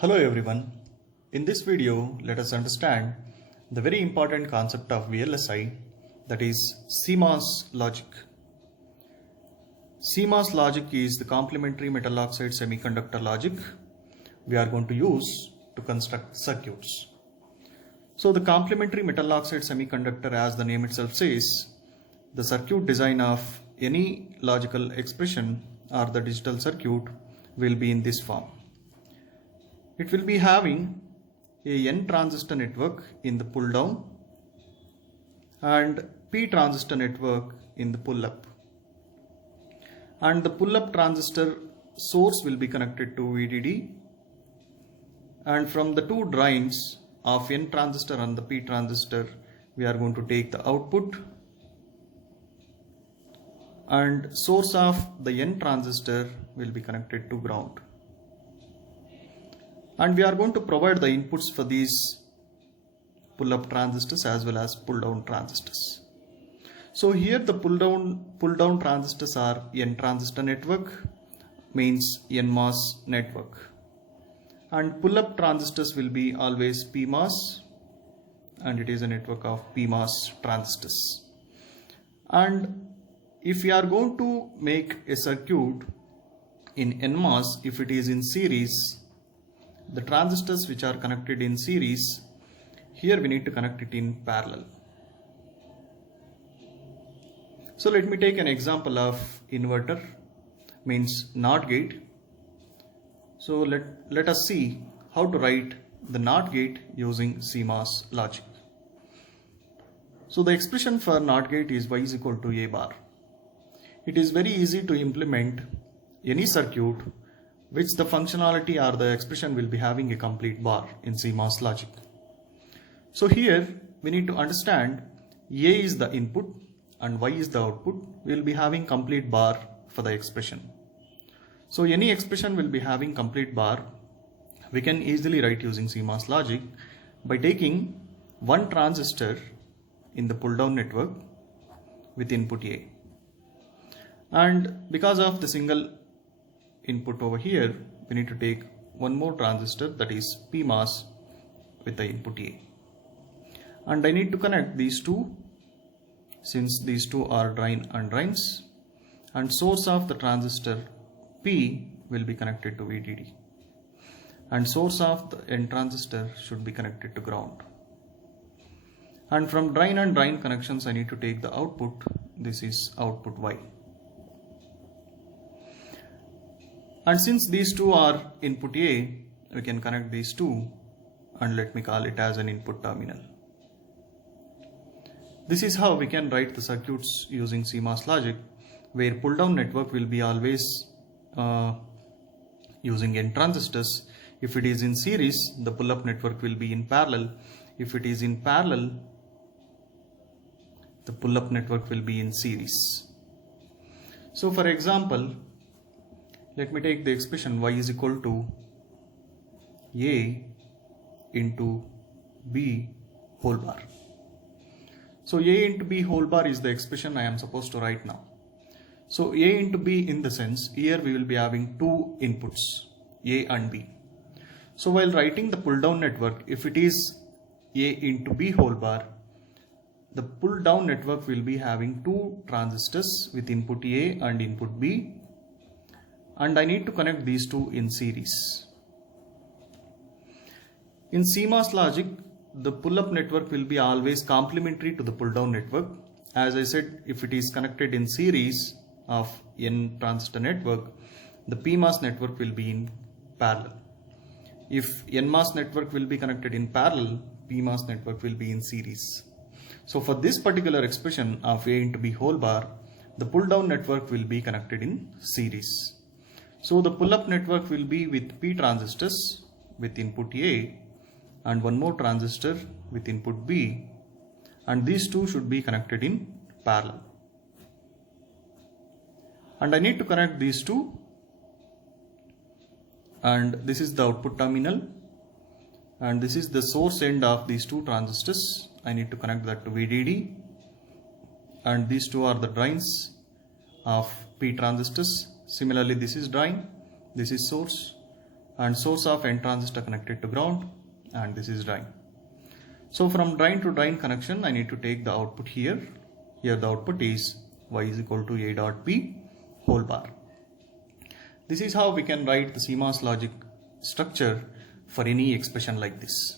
Hello everyone. In this video, let us understand the very important concept of VLSI, that is CMOS logic. CMOS logic is the complementary metal oxide semiconductor logic we are going to use to construct circuits. So the complementary metal oxide semiconductor, as the name itself says, the circuit design of any logical expression or the digital circuit will be in this form. It will be having a N transistor network in the pull down and P transistor network in the pull up. And the pull up transistor source will be connected to VDD, and from the two drains of N transistor and the P transistor we are going to take the output, and source of the N transistor will be connected to ground. And we are going to provide the inputs for these pull-up transistors as well as pull-down transistors. So here the pull-down transistors are N transistor network, means NMOS network. And pull-up transistors will be always PMOS, and it is a network of PMOS transistors. And if we are going to make a circuit in NMOS, if it is in series, the transistors which are connected in series, here we need to connect it in parallel. So let me take an example of inverter, means NOT gate. So let us see how to write the NOT gate using CMOS logic. So the expression for NOT gate is Y is equal to A bar. It is very easy to implement any circuit which the functionality or the expression will be having a complete bar in CMOS logic. So here we need to understand A is the input and Y is the output. We will be having complete bar for the expression. So any expression will be having complete bar. We can easily write using CMOS logic by taking one transistor in the pull down network with input A. And because of the single input over here, we need to take one more transistor, that is PMOS, with the input A. And I need to connect these two, since these two are drain and drains, and source of the transistor P will be connected to VDD, and source of the N transistor should be connected to ground. And from drain and drain connections I need to take the output. This is output Y. And since these two are input A, we can connect these two, and let me call it as an input terminal. This is how we can write the circuits using CMOS logic, where pull down network will be always using N transistors. If it is in series, the pull up network will be in parallel. If it is in parallel, the pull up network will be in series. So for example, let me take the expression Y is equal to A into B whole bar. So A into B whole bar is the expression I am supposed to write now. So A into B, in the sense, here we will be having two inputs, A and B. So while writing the pull down network, if it is A into B whole bar, the pull down network will be having two transistors with input A and input B, and I need to connect these two in series. In CMOS logic, the pull-up network will be always complementary to the pull-down network. As I said, if it is connected in series of N transistor network, the PMOS network will be in parallel. If NMOS network will be connected in parallel, PMOS network will be in series. So for this particular expression of A into B whole bar, the pull-down network will be connected in series. So the pull-up network will be with P transistors with input A and one more transistor with input B, and these two should be connected in parallel. And I need to connect these two, and this is the output terminal, and this is the source end of these two transistors. I need to connect that to VDD, and these two are the drains of P transistors. Similarly, this is drain, this is source, and source of N transistor connected to ground, and this is drain. So from drain to drain connection, I need to take the output here. Here the output is Y is equal to A dot B whole bar. This is how we can write the CMOS logic structure for any expression like this.